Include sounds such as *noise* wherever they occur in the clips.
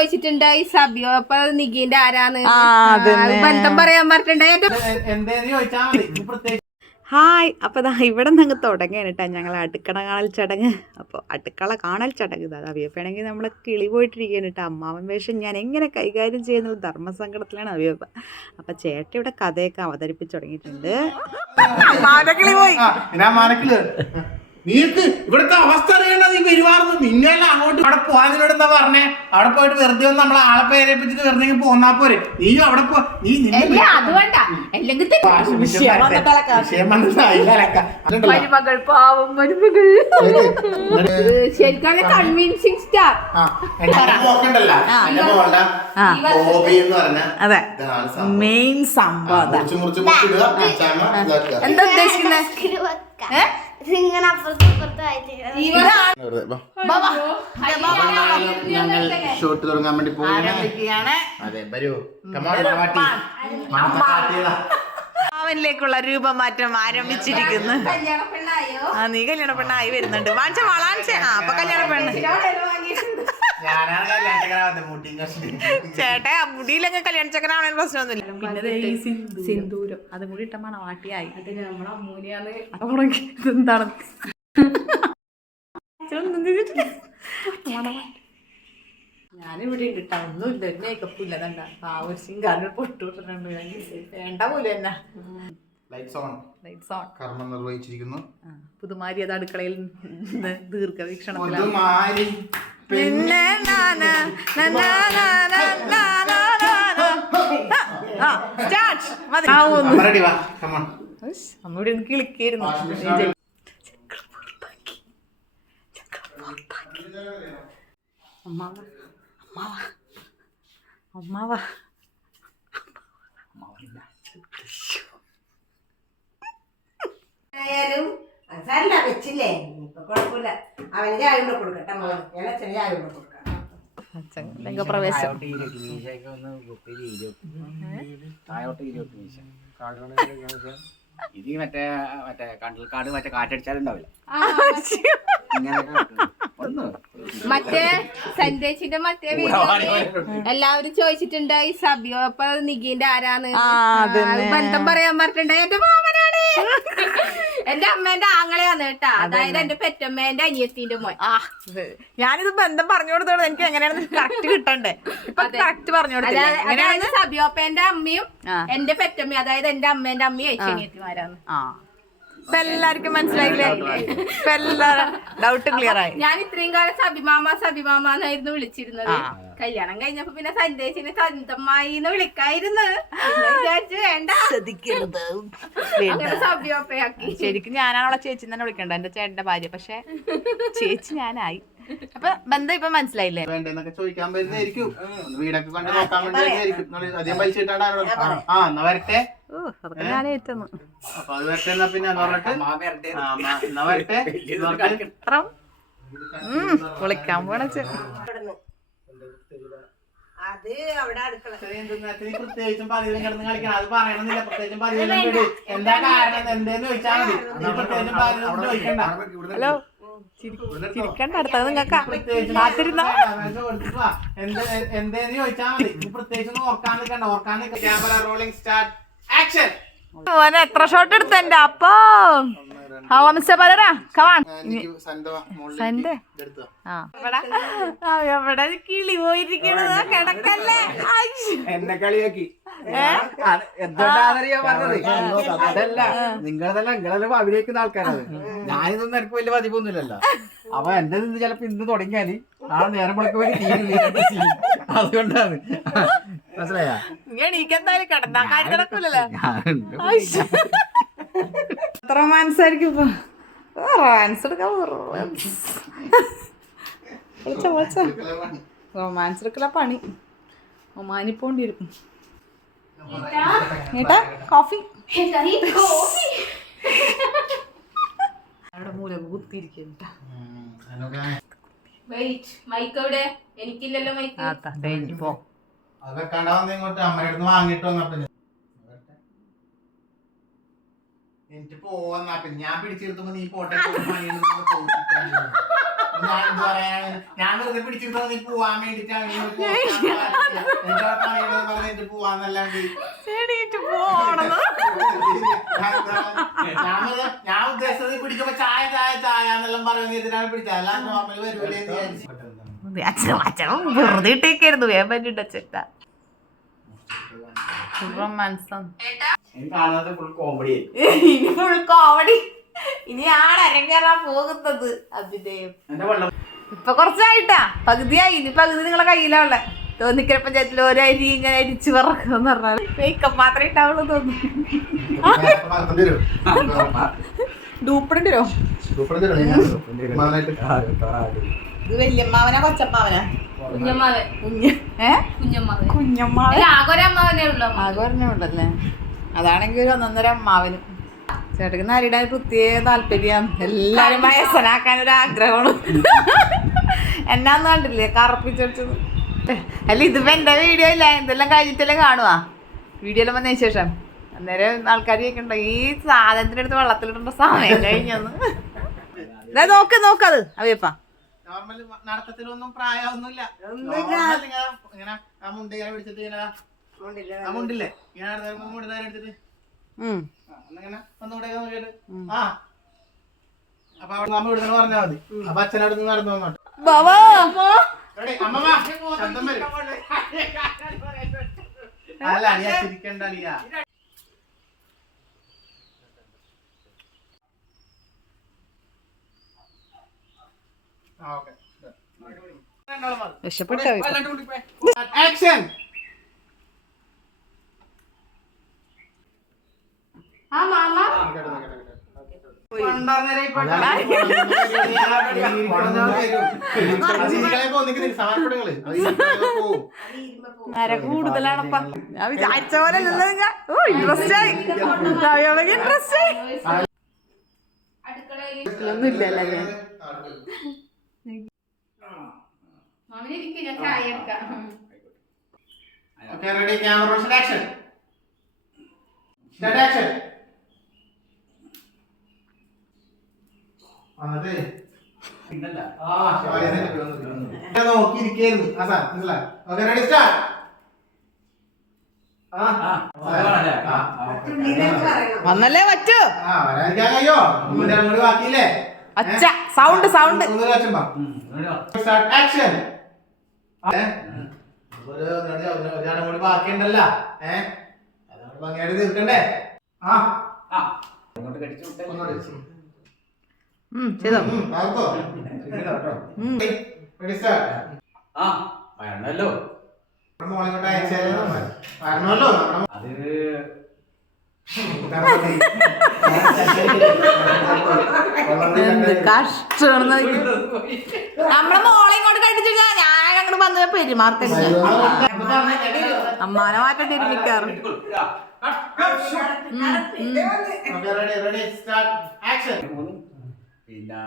ചോദിച്ചിട്ടുണ്ടായി സബിയോ. അപ്പൊ നികിന്റെ ആരാന്ന്. ആ, ബന്ധം പറയാൻ പറഞ്ഞിട്ടുണ്ടായി. ഹായ്. അപ്പോൾ ഇതാ ഇവിടെ നിന്ന് തുടങ്ങിയാണ് കേട്ടോ. ഞങ്ങൾ അടുക്കള കാണൽ ചടങ്ങ്. അപ്പോൾ അടുക്കള കാണൽ ചടങ്ങ് ഇതാ. അവിയപ്പാണെങ്കിൽ നമ്മൾ കിളി പോയിട്ടിരിക്കുകയാണ് കേട്ടോ. അമ്മാവൻ വേഷം ഞാൻ എങ്ങനെ കൈകാര്യം ചെയ്യുന്ന ധർമ്മസങ്കടത്തിലാണ് അവിയപ്പ. അപ്പോൾ ചേട്ടൻ ഇവിടെ കഥയൊക്കെ അവതരിപ്പിച്ചു തുടങ്ങിയിട്ടുണ്ട്. നീക്ക് ഇവിടുത്തെ അവസ്ഥ അറിയണ്ട നീ പെരുമാറുന്നു നിന്നല്ല അങ്ങോട്ട് അവിടെ എന്താ പറഞ്ഞേ? അവിടെ പോയിട്ട് വെറുതെ ഒന്ന് നമ്മളെ ആളെ പേരേപ്പിച്ചിട്ട് വെറുതെ പോന്നാ പോരെ. നീ അവിടെ പോ നീ. മരുമകൾ പാവം ശരിക്കും കൺവിൻസിങ് സ്റ്റാർ അതെ. മെയിൻ സംഭവം. എന്താ ഉദ്ദേശിക്കുന്നത് ഇങ്ങനെ അപ്പുറത്ത് ഇപ്പുറത്തും ആയിട്ട് വെറുതെ, വാ. ഞങ്ങൾ ഷോട്ട് തുടങ്ങാൻ വേണ്ടി പോവുകയാണ്. അതെ വരൂ. അവനിലേക്കുള്ള രൂപമാറ്റം ആരംഭിച്ചിരിക്കുന്നു. ആ നീ കല്യാണ പെണ്ണായി വരുന്നുണ്ട്. വാങ്ങിച്ച വളാഞ്ച ആ അപ്പൊ കല്യാണ പെണ്ണ്. ചേട്ടാ മുടിയിലൊക്കെ കല്യാണ ചക്കനാവണ പ്രശ്നമൊന്നുമില്ല. പിന്നെ ദേ ഈ സിന്ദൂരം. അതും കൂടി ഇട്ട മണവാട്ടിയായി. എന്താണ് ഞാനിവിടെ ഇട്ടിട്ടാ. ഒന്നുമില്ല. ഒരു മേക്കപ്പ് ഇല്ല. കണ്ട ആ ഒരു പൊട്ടുവിട്ടിട്ടുണ്ട് വേണ്ട പോലെ തന്നെ. കർമ്മം നിർവഹിച്ചിരിക്കുന്നു. പുതുമാരി അത് അടുക്കളയിൽ നിന്ന് ദീർഘവീക്ഷണത്തിലാണ്. പുതുമാരി. പിന്നെ. ആ, ഒന്ന്. കിളിക്കായിരുന്നു. അമ്മാവ അമ്മാവ അമ്മാവ. ആയാലും സാരില്ല വെച്ചില്ലേ? ഇപ്പൊ കുഴപ്പമില്ല. അവന്റെ കൂടെ കൊടുക്കട്ടെ മോളെ. ഞാൻ അച്ഛന് ചായ കൂടെ കൊടുക്കാം. രംഗപ്രവേശം ഇത് മറ്റേ മറ്റേ കണ്ടൽക്കാട് മറ്റേ കാറ്റടിച്ചാലുണ്ടാവില്ല. മറ്റേ സന്ദേശിന്റെ മറ്റേ എല്ലാവരും ചോദിച്ചിട്ടുണ്ടായി സബിയോ അപ്പൊ നികിന്റെ ആരാന്ന്? ആ, ബന്ധം പറയാൻ പറഞ്ഞിട്ടുണ്ടായി എന്റെ മാമനാണ്. എന്റെ അമ്മേന്റെ ആങ്ങളെയാണ് കേട്ടാ. അതായത് എന്റെ പെറ്റമ്മേന്റെ അനിയത്തിന്റെ മോൻ. ആ ഞാനിത് ബന്ധം പറഞ്ഞു കൊടുത്തോളൂ. എനിക്ക് എങ്ങനെയാണെന്ന് കറക്റ്റ് കിട്ടണ്ടേ? ഇപ്പൊ കറക്റ്റ് പറഞ്ഞു കൊടുത്തില്ല? സബിയോപ്പേന്റെ അമ്മയും എന്റെ പെറ്റമ്മയും അതായത് എന്റെ അമ്മേന്റെ അമ്മയും അച്ഛനിയത്തിമാരാണ് ആ. ഇപ്പൊ എല്ലാവർക്കും മനസ്സിലായില്ലേ? ഇപ്പൊ എല്ലാരും ഡൗട്ട് ക്ലിയർ ആയി. ഞാൻ ഇത്രയും കാലം സബിമാമ സബിമാമ എന്നായിരുന്നു വിളിച്ചിരുന്നത് കല്യാണം കഴിഞ്ഞപ്പോ പിന്നെ സന്ദേശിനെ സ്വന്തമായി എന്ന് വിളിക്കായിരുന്നു. വേണ്ട. ശ്രദ്ധിക്കരുത്. സബിയോപ്പയാക്കി ശരിക്കും ഞാനാണ് അവളെ ചേച്ചി തന്നെ വിളിക്കണ്ട. എന്റെ ചേട്ടന്റെ ഭാര്യ. പക്ഷെ ചേച്ചി ഞാനായി. അപ്പൊ ബന്ധം ഇപ്പൊ മനസ്സിലായില്ലേ? വേണ്ടെന്നൊക്കെ ചോദിക്കാൻ വരുന്നതായിരിക്കും. വീടൊക്കെ കണ്ട് നോക്കാൻ വേണ്ടി അധികം പൈസ ഇട്ടാണ് ആ എന്നാ വരട്ടെ. ഓ അതൊക്കെ ഞാൻ ഏറ്റെന്ന്. അപ്പൊ അത് വരട്ടെ എന്നാ പിന്നെ മാ- എന്നാ വരട്ടെ? വിളിക്കാൻ അത് അവിടെ അടുക്കള പ്രത്യേകിച്ചും പതിവിലും കിടന്ന് കളിക്കണം. അത് പറയണമെന്നില്ല. പ്രത്യേകിച്ചും പതിവിലും എന്താ കാരണം? എന്തേന്ന് ചോദിച്ചാൽ മതി. നീ പ്രത്യേകിച്ചും പതിവിലും ചോദിക്കണ്ട. ഹലോ ചിരിക്കണ്ട അടുത്തത് നിങ്ങൾക്കാ കാത്തിരുന്ന എന്തേന്ന് ചോദിച്ചാൽ മതി. നീ പ്രത്യേകിച്ച് ഓർക്കാൻ നിൽക്കണ്ട. ഓർക്കാൻ നിൽക്കണ്ട ക്യാമറ റോളിംഗ് സ്റ്റാർട്ട്. ആക്ഷൻ മോനെ എത്ര ഷോട്ട് എടുത്ത എന്റെ അപ്പോ? ഹവംസ പലരാ കവാൻ സന്റെ ഇവിടെ കിളി പോയിരിക്കണത്? കിടക്കല്ലേ? ഐ. എന്നെ കളിയാക്കി. എന്തുകൊണ്ടാണെന്നറിയാ പറഞ്ഞത്? അതല്ല നിങ്ങളതല്ല നിങ്ങളെല്ലാം അഭിനയിക്കുന്ന ആൾക്കാരത്. ഞാനിതൊന്നും എനിക്ക് വലിയ പതിപ്പൊന്നുമില്ലല്ലോ അപ്പൊ എന്റെ നിന്ന് ചിലപ്പോ ഇന്ന് തുടങ്ങിയാൽ ആ നേരം മുളക്ക് വേണ്ടി തീരുന്നില്ല. *laughs* അതുകൊണ്ടാണ്. മനസ്സിലായാ? നീ എണീക്കെന്തായാലും കിടന്നാ? കാര്യം റൊമാൻസ് ആയിരിക്കും ഇപ്പൊ? റൊമാൻസ് എടുക്കാൻ വിളിച്ച വിളിച്ച. റൊമാൻസ് എടുക്കല പണി. ഒമാനിപ്പോണ്ടിരിക്കും ഏട്ടാ? കോഫി അവിടെ മൂല കുത്തിയിരിക്കട്ടാ വെയിറ്റ് മൈക്ക് എവിടെ? എനിക്കില്ലല്ലോ മൈക്ക് പോ. അത് വെക്കാണ്ട വന്ന് ഇങ്ങോട്ട്. അമ്മയുടെ അടുത്ത് വാങ്ങിട്ട് വന്നപ്പോ എനിക്ക് പോവാന്നാ. പിന്നെ ഞാൻ പിടിച്ചിരുത്തുമ്പോ നീ പോട്ടെ. ഞാൻ എന്ത് പറയാനാണ്? ഞാൻ വെറുതെ പിടിച്ചിട്ട് നീ പോവാൻ വേണ്ടിട്ടാണ് പറഞ്ഞിട്ട് പോവാന്നല്ലാണ്ട്. ഞാൻ ഉദ്ദേശിച്ചത് പിടിക്കുമ്പോ ചായ ചായ ചായ എന്നെല്ലാം പറയുന്ന ഇതിനാണ് പിടിച്ചത്. അല്ലാതെ നോർമൽ വരൂലേ എന്ന് വിചാരിച്ചു. അച്ഛൻ അച്ഛൻ വെറുതെ ഇട്ടേക്കായിരുന്നു. വേൻ പറ്റിട്ട് ഫുൾ കോമഡി ഇനി ഫുൾ കോമഡി ഇനി ആണ് അരങ്ങേറാൻ പോകുന്നത്. അഭിനയം. ഇപ്പൊ കുറച്ചായിട്ടാ. പകുതിയായി. ഇനി പകുതി നിങ്ങളെ കയ്യിലുള്ള തോന്നിക്കര പഞ്ചായത്തിൽ ഓരോ അരി ഇങ്ങനെ അരിച്ചു പറക്കുമെന്ന് പറഞ്ഞാൽ മേക്കപ്പ് മാത്രമേ ഇട്ടാവുള്ളൂ തോന്നുന്നു. ഡൂപ്പിടണ്ടോ ഇത് വല്യമ്മാവനാ കൊച്ചമ്മാവനാ? കുഞ്ഞമ്മാവൻ. കുഞ്ഞ ഏ? കുഞ്ഞമ്മാവൻ. കുഞ്ഞമ്മാവൻ? ഉള്ളൂ അതാണെങ്കിൽ ഒരു ഒന്നൊന്നര അമ്മാവന് ചേട്ടക്ക് നരിടാൻ പ്രത്യേക താല്പര്യം. എല്ലാരും വയസ്സനാക്കാൻ ഒരു ആഗ്രഹമാണ്. എന്നാന്ന് കണ്ടില്ലേ? കറപ്പിച്ചടിച്ചത്. അല്ല ഇതിപ്പോ എന്റെ വീഡിയോ ഇല്ല? എന്തെല്ലാം കഴിഞ്ഞിട്ടല്ലേ കാണുവാ? വീഡിയോ എല്ലാം വന്നതിന് ശേഷം. അന്നേരം ആൾക്കാർ ചോദിക്കണ്ട ഈ സാധനത്തിന്റെ അടുത്ത് വെള്ളത്തിലിടേണ്ട സമയം കഴിഞ്ഞെന്ന് ഇതാ നോക്ക് നോക്കത് അവയപ്പ. നോർമൽ നടത്തത്തിലൊന്നും പ്രായമൊന്നുമില്ല. ഇങ്ങനെ ആ മുണ്ട് ഇങ്ങനെ പിടിച്ചിട്ട് ഇങ്ങനെ ആ മുണ്ടില്ലേ? ഇങ്ങനെ മുണ്ട് നേരെ എടുത്തിട്ട് എന്നിങ്ങനെ ഒന്നുകൂടെ നോക്കിയിട്ട്. ആ. അപ്പൊ അവിടെ നമ്മ ഇവിടുന്ന് പറഞ്ഞാൽ മതി. അപ്പൊ അച്ഛൻ അവിടെ നിന്ന് നടന്നു വന്നോട്ടെ. അമ്മമ്മ, ശബ്ദം വരും. അല്ല അളിയ ചിരിക്കണ്ട അളിയ ആ, okay. വിശപ്പെട്ട Action. ആ മാമ പണ്ടാന്നേരം ഈ പണ്ടാ- ചിരികളെ പോ, നിക്ക് നിക്ക്, ചിരികളെ പോവും. നര കൂടുതലാണപ്പ. ഞാൻ വിചാരിച്ച പോലെ അല്ലല്ലോ ഓ ഇൻട്രസ്റ്റ് ആയി. ഇൻട്രസ്റ്റ് ആയി. അടുക്കളയിൽ ഇരിക്കും ഞാൻ ചായ എടുക്കാം. Okay, ready, camera, motion, action. Start action. അതെ. ആ ശരി, എന്നിട്ട് വന്നു, വന്നു. ഞാൻ നോക്കിയിരിക്കായിരുന്നു ആ സാർ മനസ്സിലായി ഓക്കെ റെഡി സ്റ്റാർട്ട്. വന്നല്ലേ അങ്ങോട്ട് ബാക്കിയില്ലേ? അച്ഛ സൗണ്ട് സൗണ്ട് സ്റ്റാർട്ട് ആക്ഷൻ ഒരു ഒരാളും കൂടി ബാക്കിയുണ്ടല്ലോ. ഏ? അതുകൊണ്ട് ഭംഗിയായിട്ട് തീർക്കണ്ടേ? ആ. വരണല്ലോ അത് കഷ്ടമാണെന്ന് നമ്മളെ മോളെ ഇങ്ങോട്ട് കണ്ടിച്ചു ഞാൻ വന്ന് പെരുമാറത്തില്ല അമ്മാനെ മാറ്റം തിരുമിക്കാറ്. പിന്നെ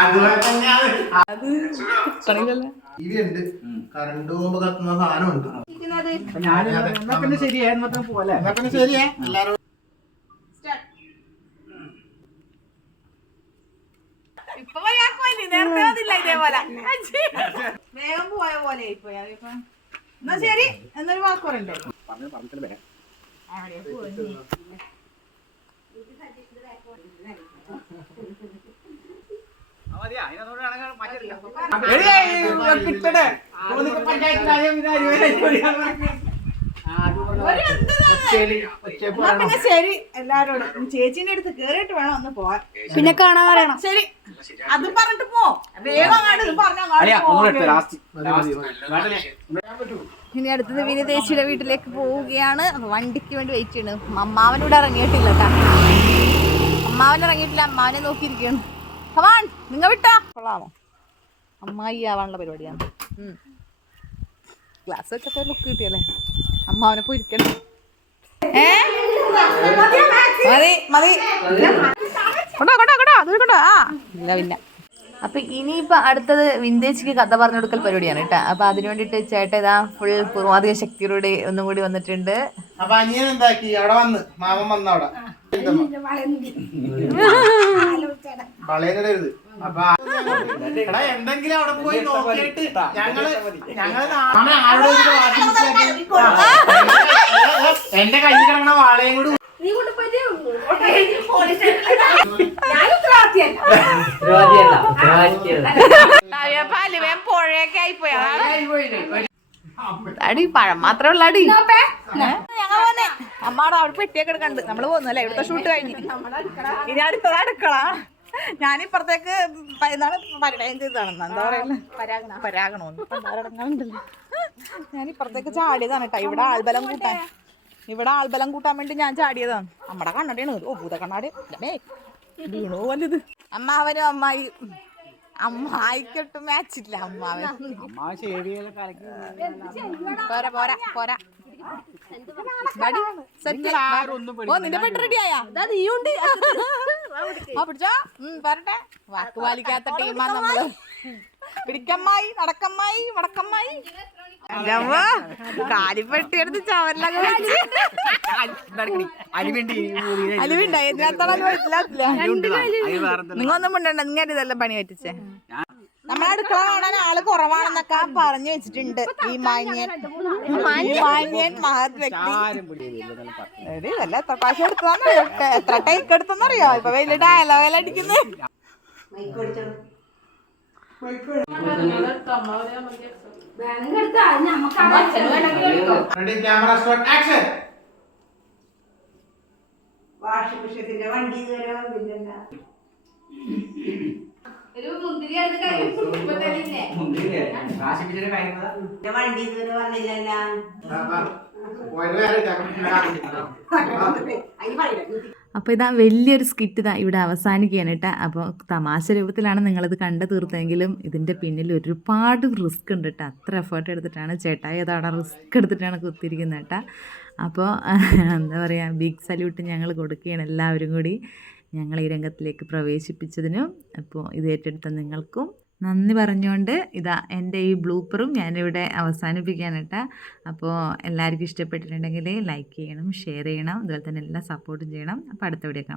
അതുപോലെ തന്നെയാണ് അത് കിട്ടണില്ലല്ലോ ടി ഉണ്ട് കറണ്ട് പോകുമ്പോ കത്തുന്ന പിന്നെ ശരിയേ എല്ലാരും ഇപ്പൊ വയ്യാക്ക് മതി. നേരത്തെ വന്നില്ല ഇതേപോലെ. വേഗം പോയ പോലെ ഇപ്പൊ എന്നാ ശരി എന്നൊരു വാക്ക് പറയണ്ടേ? പറഞ്ഞു പറഞ്ഞിട്ട് വരാം കിട്ടണേ. പഞ്ചായത്തിലായാലും എന്നാ പിന്നെ ശരി എല്ലാരോടും ചേച്ചീന്റെ അടുത്ത് കേറിയിട്ട് വേണം ഒന്ന് പോവാൻ. പിന്നെ കാണാൻ പറയണം. ശരി. അത് പറഞ്ഞിട്ട് പോ. വേഗം അങ്ങോട്ട് പറഞ്ഞ്. ഇനി അടുത്തത് വിനിതേച്ചിയുടെ വീട്ടിലേക്ക് പോവുകയാണ്. അപ്പൊ വണ്ടിക്ക് വേണ്ടി വെയിറ്റ് ചെയ്യണ്. ഇവിടെ ഇറങ്ങിയിട്ടില്ല കേട്ടാ. അമ്മാവൻ ഇറങ്ങിയിട്ടില്ല. അമ്മാവനെ നോക്കിയിരിക്കുകയാണ്. കമാൺ നിങ്ങ വിട്ടാ. കൊള്ളാമോ? അമ്മായി ആവാനുള്ള പരിപാടിയാണ്. ഗ്ലാസ് വെച്ചപ്പോ ലുക്ക് കിട്ടിയല്ലേ? അമ്മാവനെ പോയി ഇരിക്കണം. ഏ? മതി. മതി. കൊണ്ടോ കൊണ്ടോ കൊണ്ടോ. അത് കൊണ്ടോ. ആ ഇല്ല പിന്നെ അപ്പൊ ഇനിയിപ്പോ അടുത്തത് വിന്റേജിക്ക് കഥ പറഞ്ഞു കൊടുക്കൽ പരിപാടിയാണ് കേട്ടോ. അപ്പൊ അതിനു വേണ്ടിട്ട് ചേട്ടൻ ഇതാ ഫുൾ പൂർവാധിക ശക്തിയോടെ ഒന്നും കൂടി വന്നിട്ടുണ്ട്. അപ്പൊ അനിയൻ എന്താക്കി? അവിടെ വന്ന്. മാമൻ വന്ന അവിടെ. വളയരുത് അപ്പൊ എടാ എന്തെങ്കിലും അവിടെ പോയി നോക്കിയിട്ട് ഞങ്ങൾ ഞങ്ങൾ എന്റെ കയ്യിൽ കിടക്കണ വാളയും കൂടി നീ കൊണ്ടുപോയിട്ട് ഞാൻ അവിയപ്പ അലുവയും പുഴയൊക്കെ ആയിപ്പോയി. അടി പഴം മാത്രമേ ഉള്ള അടി ഞങ്ങൾ പോന്നെ. അമ്മാടെ അവിടെ പെട്ടിയൊക്കെ എടുക്കണ്ട്. നമ്മൾ പോന്നല്ലേ ഇവിടുത്തെ ഷൂട്ട് കഴിഞ്ഞ്. ഇനി അടുത്തത് അടുക്കള ഞാനിപ്പുറത്തേക്ക് ഇപ്പുറത്തേക്ക് എന്താണ് പരിണയം ചെയ്തതാണ്. എന്താ പറയുന്നത് പരാഗണോ. പണ്ടാരടങ്ങളുണ്ടല്ലോ ഞാനിപ്പുറത്തേക്ക് ചാടിയതാണ് കേട്ടോ. ഇവിടെ ആൾബലം കൂട്ടാൻ. ഇവിടെ ആൾബലം കൂട്ടാൻ വേണ്ടി ഞാൻ ചാടിയതാണ്. നമ്മടെ കണ്ണാടിയാണ് ഓ ഭൂത കണ്ണാടി. വീണു വലുത് അമ്മാവനും അമ്മായി. അമ്മായിക്കൊട്ടും മാച്ചില്ല അമ്മാവൻ പോരാ പോരാ പോരാ. ഓ നിന്റെ പെട്ട് നീയുണ്ട് ആ പിടിച്ചോ. ഉം, പോരട്ടെ വാക്ക് പാലിക്കാത്ത ടീമാ നമ്മൾ. പിടിക്കമ്മായി നടക്കമ്മായി വടക്കമ്മായി. കാലിപ്പെട്ടി എടുത്ത് ചവരിലൊക്കെ വെച്ച്. അലിവേണ്ടി. അലിവുണ്ടായി ഇതിനകത്തോളം മനസ്സിലാത്തില്ല നിങ്ങൾ ഒന്നും മിണ്ടണ്ട നിങ്ങൾ ഇതെല്ലാം പണി പറ്റിച്ചേ? നമ്മളെ അടുക്കള കാണാൻ ആൾ കുറവാണെന്നൊക്കെ പറഞ്ഞു വെച്ചിട്ടുണ്ട്. ഈ മാന്യൻ. മാന്യൻ മഹത് വ്യക്തി. ഇതല്ല എത്ര പ്രാവശ്യം എടുത്തതാന്നറിയോ എത്ര ടൈക്ക് എടുത്തെന്നറിയോ ഇപ്പൊ വലിയ ഡയലോഗെല്ലാം അടിക്കുന്നു? മൈക്ക് പിടിച്ചോ. വേണമെങ്കിൽ എടുത്താ. നമുക്ക് ക്യാമറ സ്റ്റാർട്ട് ആക്ഷൻ വാഷിംഗ് മെഷീന്റെ വണ്ടി ഇതുവരെ എന്റെ വണ്ടി ഇതുവരെ വന്നില്ലല്ല *laughs* അപ്പോൾ ഇതാ വലിയൊരു സ്കിറ്റ് ഇതാ ഇവിടെ അവസാനിക്കുകയാണ് കേട്ടോ. അപ്പോൾ തമാശ രൂപത്തിലാണ് നിങ്ങളത് കണ്ടു തീർത്തെങ്കിലും ഇതിന്റെ പിന്നിൽ ഒരുപാട് റിസ്ക് ഉണ്ട് കേട്ടോ. അത്ര എഫേർട്ട് എടുത്തിട്ടാണ് ചേട്ടായി അതവിടെ റിസ്ക് എടുത്തിട്ടാണ് കുത്തിയിരിക്കുന്നത് കേട്ടോ. അപ്പോൾ എന്താ പറയുക ബിഗ് സല്യൂട്ട് ഞങ്ങൾ കൊടുക്കുകയാണ് എല്ലാവരും കൂടി ഞങ്ങൾ ഈ രംഗത്തിലേക്ക് പ്രവേശിപ്പിച്ചതിനും. അപ്പോൾ ഇത് ഏറ്റെടുത്ത നിങ്ങൾക്കും നന്ദി പറഞ്ഞുകൊണ്ട് ഇതാ എന്റെ ഈ ബ്ലൂപ്പറും ഞാനിവിടെ അവസാനിപ്പിക്കാനിട്ട. അപ്പോൾ എല്ലാവർക്കും ഇഷ്ടപ്പെട്ടിട്ടുണ്ടെങ്കിൽ ലൈക്ക് ചെയ്യണം ഷെയർ ചെയ്യണം അതുപോലെ തന്നെ എല്ലാം സപ്പോർട്ടും ചെയ്യണം. അപ്പോൾ അടുത്ത വീഡിയോ കാണാം.